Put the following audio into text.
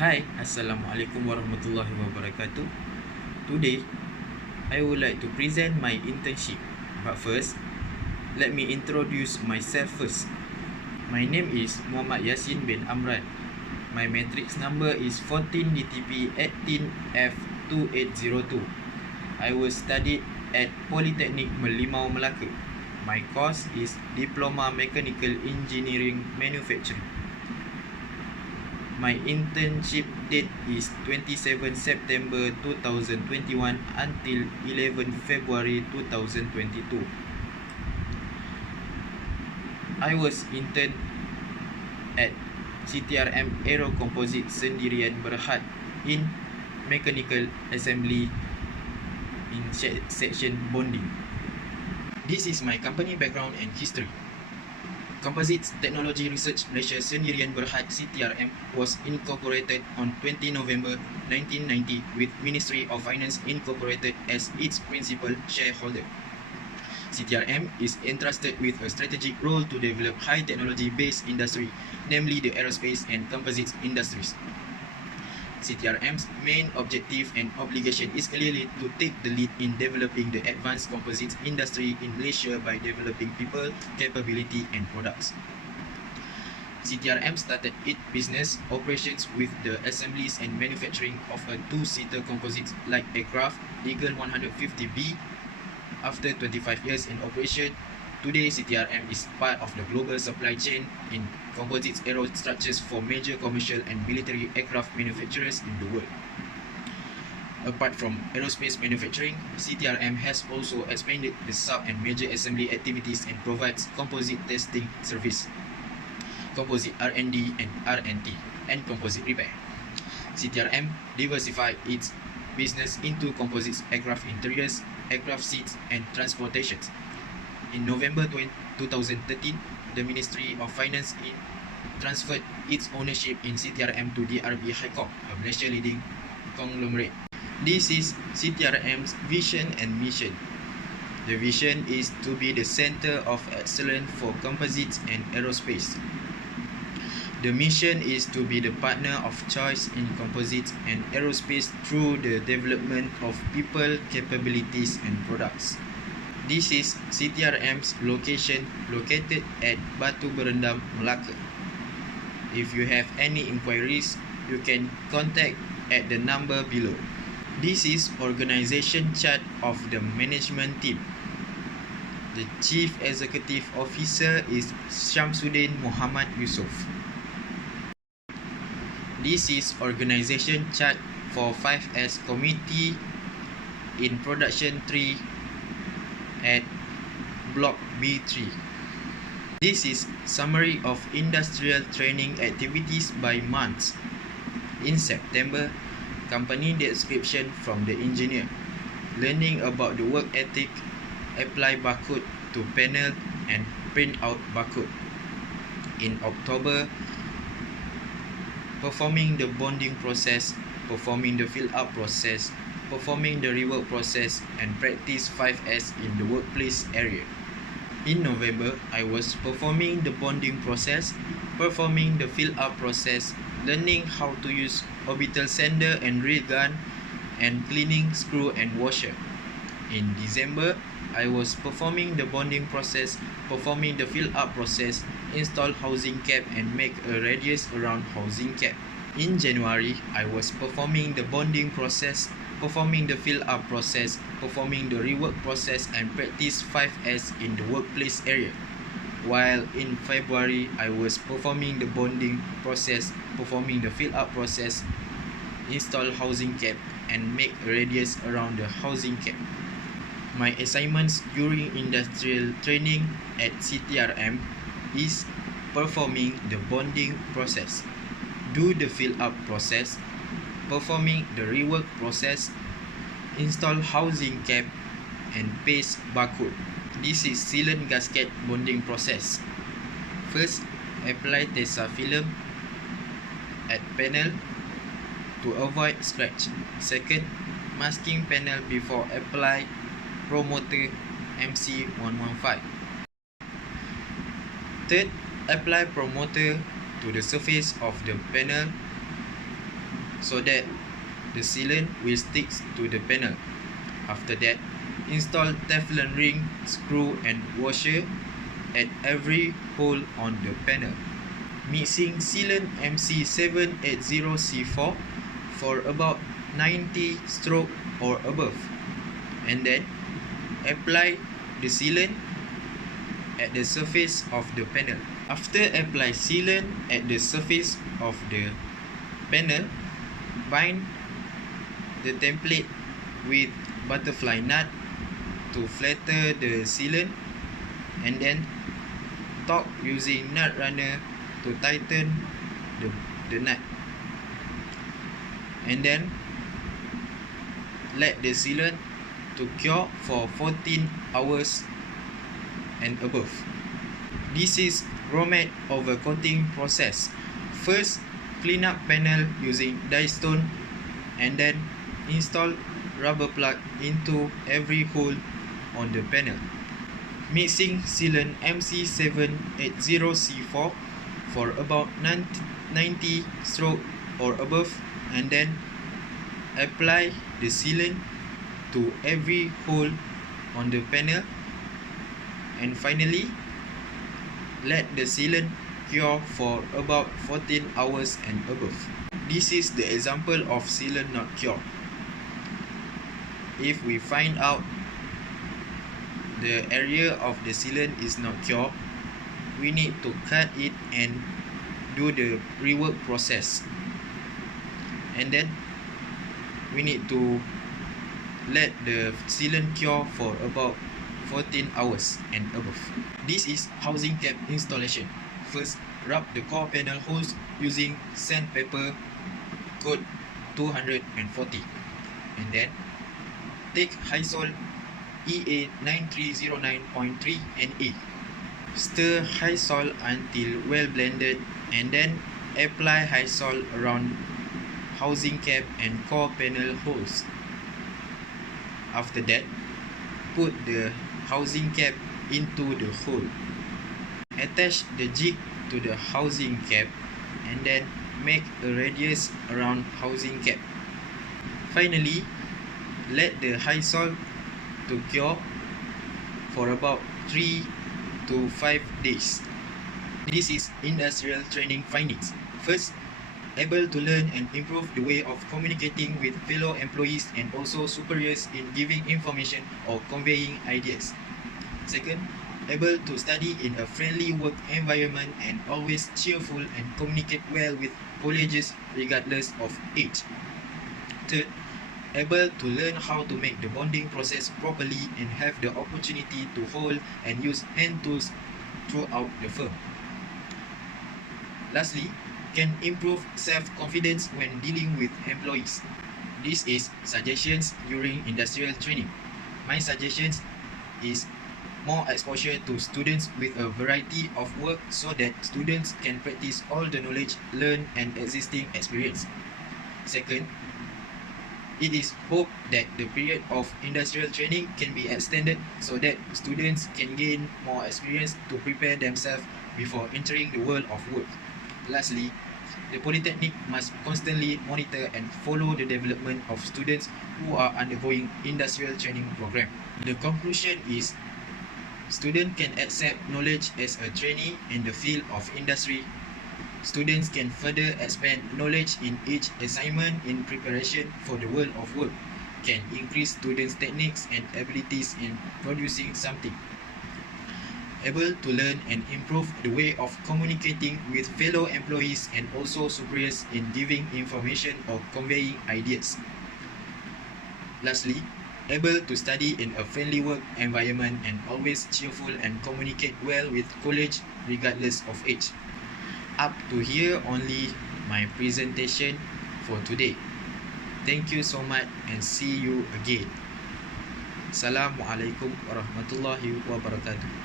Hi, Assalamualaikum warahmatullahi wabarakatuh. Today, I would like to present my internship. But first, let me introduce myself first. My name is Muhammad Yasin bin Amran. My matrix number is 14 DTP 18F2802. I was studied at Polytechnic Merlimau, Melaka. My course is Diploma Mechanical Engineering Manufacturing. My internship date is 27 September 2021 until 11 February 2022. I was intern at CTRM Aero Composite Sendirian Berhad in Mechanical Assembly in section bonding. This is my company background and history. Composites Technology Research Malaysia Sendirian Berhad CTRM was incorporated on 20 November 1990 with Ministry of Finance Incorporated as its principal shareholder. CTRM is entrusted with a strategic role to develop high technology-based industry, namely the aerospace and composites industries. CTRM's main objective and obligation is clearly to take the lead in developing the advanced composites industry in Malaysia by developing people, capability and products. CTRM started its business operations with the assemblies and manufacturing of a two-seater composite light aircraft Eagle 150B. After 25 years in operation, today CTRM is part of the global supply chain in composites aerostructures for major commercial and military aircraft manufacturers in the world. Apart from aerospace manufacturing, CTRM has also expanded the sub and major assembly activities and provides composite testing service, composite R&D and R&T, and composite repair. CTRM diversified its business into composites aircraft interiors, aircraft seats, and transportations. In November 2013, the Ministry of Finance transferred its ownership in CTRM to DRB Highcorp, a Malaysia leading conglomerate. This is CTRM's vision and mission. The vision is to be the center of excellence for composites and aerospace. The mission is to be the partner of choice in composites and aerospace through the development of people, capabilities, and products. This is CTRM's location, located at Batu Berendam, Melaka. If you have any inquiries, you can contact at the number below. This is organization chart of the management team. The Chief Executive Officer is Syamsuddin Muhammad Yusof. This is organization chart for 5S Committee in Production 3 at Block B3. This is summary of industrial training activities by months. In September, company description from the engineer, learning about the work ethic, apply barcode to panel and print out barcode. In October, performing the bonding process, performing the fill-up process, performing the rework process, and practice 5S in the workplace area. In November, I was performing the bonding process, performing the fill-up process, learning how to use orbital sander and rail gun, and cleaning screw and washer. In December, I was performing the bonding process, performing the fill-up process, install housing cap and make a radius around housing cap. In January, I was performing the bonding process, performing the fill-up process, performing the rework process and practice 5S in the workplace area. While in February, I was performing the bonding process, performing the fill-up process, install housing cap and make a radius around the housing cap. My assignments during industrial training at CTRM is performing the bonding process, do the fill-up process, performing the rework process, install housing cap, and paste barcode. This is sealant gasket bonding process. First, apply Tesa film at panel to avoid scratch. Second, masking panel before apply promoter MC115. Third, apply promoter to the surface of the panel so that the sealant will stick to the panel. After that, install Teflon ring, screw and washer at every hole on the panel. Mixing sealant MC780C4 for about 90 stroke or above, and then apply the sealant at the surface of the panel. After apply sealant at the surface of the panel, bind the template with butterfly nut to flatter the sealant, and then torque using nut runner to tighten the nut, and then let the sealant to cure for 14 hours and above. This is raw mat overcoating process. First, clean up panel using dye stone, and then install rubber plug into every hole on the panel. Mixing sealant MC780C4 for about 90 stroke or above, and then apply the sealant to every hole on the panel, and finally let the sealant cure for about 14 hours and above. This is the example of sealant not cure. If we find out the area of the sealant is not cured, we need to cut it and do the rework process, and then we need to let the sealant cure for about 14 hours and above. This is housing cap installation. First, rub the core panel holes using sandpaper code 240, and then take high salt EA 9309.3 NA. Stir high salt until well blended, and then apply high salt around housing cap and core panel holes. After that, put the housing cap into the hole. Attach the jig to the housing cap, and then make a radius around housing cap. Finally, let the high salt to cure for about 3 to 5 days. This is industrial training findings. First, able to learn and improve the way of communicating with fellow employees and also superiors in giving information or conveying ideas. Second, able to study in a friendly work environment and always cheerful and communicate well with colleagues regardless of age. Third, able to learn how to make the bonding process properly and have the opportunity to hold and use hand tools throughout the firm. Lastly, can improve self-confidence when dealing with employees. This is suggestions during industrial training. My suggestions is more exposure to students with a variety of work so that students can practice all the knowledge learned and existing experience. Second, it is hoped that the period of industrial training can be extended so that students can gain more experience to prepare themselves before entering the world of work. Lastly, the Polytechnic must constantly monitor and follow the development of students who are undergoing industrial training program. The conclusion is, students can accept knowledge as a trainee in the field of industry. Students can further expand knowledge in each assignment in preparation for the world of work, can increase students' techniques and abilities in producing something. Able to learn and improve the way of communicating with fellow employees and also superiors in giving information or conveying ideas. Lastly, able to study in a friendly work environment and always cheerful and communicate well with colleagues regardless of age. Up to here only my presentation for today. Thank you so much and see you again. Assalamualaikum warahmatullahi wabarakatuh.